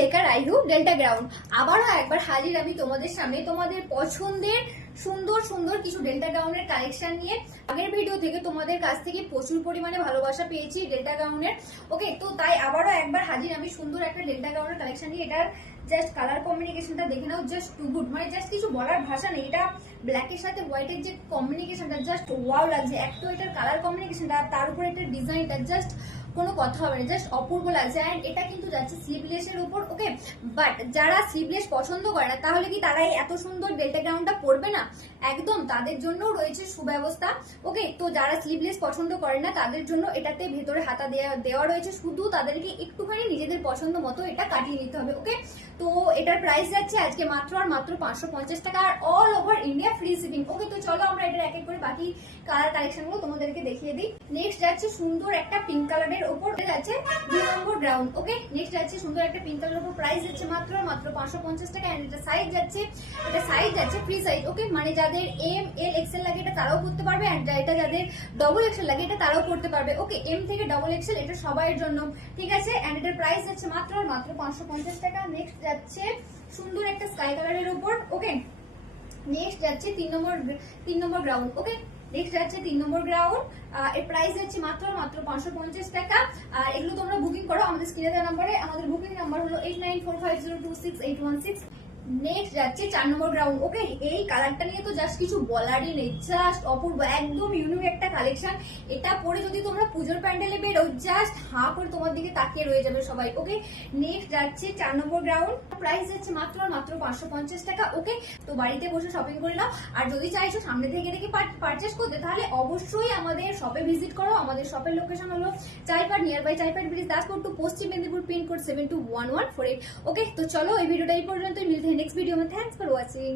लेकर आई हूँ delta ground. আবারও একবার হাজির আমি তোমাদের সামনে তোমাদের পছন্দের সুন্দর সুন্দর কিছু ডেল্টা গাউনের কালেকশন নিয়ে। আগের ভিডিও থেকে তোমাদের কাছ থেকে প্রচুর পরিমাণে ভালোবাসা পেয়েছি ডেল্টা গাউনের। ওকে, তো তাই আবারও একবার হাজির আমি সুন্দর একটা ডেল্টা গাউনের কালেকশন নিয়ে। এটার জাস্ট কালার কম্বিনেশনটা দেখে নাও, জাস্ট টু গুড, মানে জাস্ট কিছু বলার ভাষা নেই। এটা ব্ল্যাকের সাথে হোয়াইটের যে কম্বিনেশনটা জাস্ট ওয়াও লাগছে। এক তো এটার কালার কম্বিনেশনটা, তার উপরে এটার ডিজাইনটা জাস্ট কোনো কথা হবে না, জাস্ট অপূর্ব লাগছে। অ্যান্ড এটা কিন্তু যাচ্ছে স্লিভলেস এর উপর। ওকে, বাট যারা স্লিভলেস পছন্দ করে না তাহলে কি তারাই এত সুন্দর ডেল্টা গ্রাউন্ডটা পরবে না? একদম তাদের জন্য রয়েছে সুব্যবস্থা। ওকে, তো যারা স্লিভলেস পছন্দ করে না তাদের জন্য এটাতে ভেতরে হাতা দেওয়া রয়েছে, শুধু তাদেরকে একটুখানি নিজেদের পছন্দ মতো এটা কাটিয়ে নিতে হবে। ওকে, তো এটার প্রাইস যাচ্ছে আজকে মাত্র 550 টাকা, আর all over India free shipping. Okay, তো চলো আমরা এটার এক এক করে বাকি কালার কালেকশন গুলো তোমাদেরকে দেখিয়ে দিই। নেক্সট যাচ্ছে সুন্দর একটা পিঙ্ক কালারের উপর, যাচ্ছে 2 নম্বর গ্রাউন্ড। ওকে, নেক্সট যাচ্ছে সুন্দর একটা পিঙ্ক কালারের উপর, প্রাইস যাচ্ছে মাত্র 550 টাকা। এন্ড এটা সাইজ যাচ্ছে ফ্রি সাইজ। ওকে, মানে যাদের এম এল এক্সেল লাগে এটা তারাও করতে পারবে, এন্ড এটা যাদের ডবল এক্সেল লাগে এটা তারাও করতে পারবে। ওকে, এম থেকে ডবল এক্সেল এটা সবার জন্য, ঠিক আছে। এন্ড এটার প্রাইস যাচ্ছে মাত্র 550 টাকা। নেক্সট যাচ্ছে সুন্দর একটা স্কাই কালারের উপর। ওকে, নেক্সট যাচ্ছে 3 নম্বর গ্রাউন্ড। ওকে, নেক্সট যাচ্ছে 3 নম্বর গ্রাউন্ড। এর প্রাইস যাচ্ছে মাত্র 550 টাকা। আর এগুলো তোমরা বুকিং করো আমাদের স্ক্রিনে দেওয়া নম্বরে। আমাদের বুকিং নাম্বার হলো 8945026816। নেক্সট যাচ্ছে 4 নম্বর গ্রাউন্ড। ওকে, এই কালারটা নিয়ে তো জাস্ট কিছু বলারই নেই, জাস্ট অপূর্ব, একদম ইউনিক একটা কালেকশন। এটা পরে যদি তোমরা পুজোর প্যান্ডেলে বেরো জাস্ট হাঁ করে তোমার দিকে তাকিয়ে রয়ে যাবে সবাই। ওকে, নেক্সট যাচ্ছে 4 নম্বর গ্রাউন্ড, প্রাইস যাচ্ছে মাত্র 550 টাকা। ওকে, তো বাড়িতে বসে শপিং করে নাও। আর যদি চাইছো সামনে থেকে দেখে পারচেস করতে তাহলে অবশ্যই আমাদের শপে ভিজিট করো। আমাদের শপের লোকেশন হলো Chaipat, near by Chaipat bridge, Daspur to Paschim Medinipur, pin code 721148। ওকে, তো চলো এই ভিডিওটা এই পর্যন্তই, মিলতে हैं नेक्स्ट वीडियो में। Thanks for watching.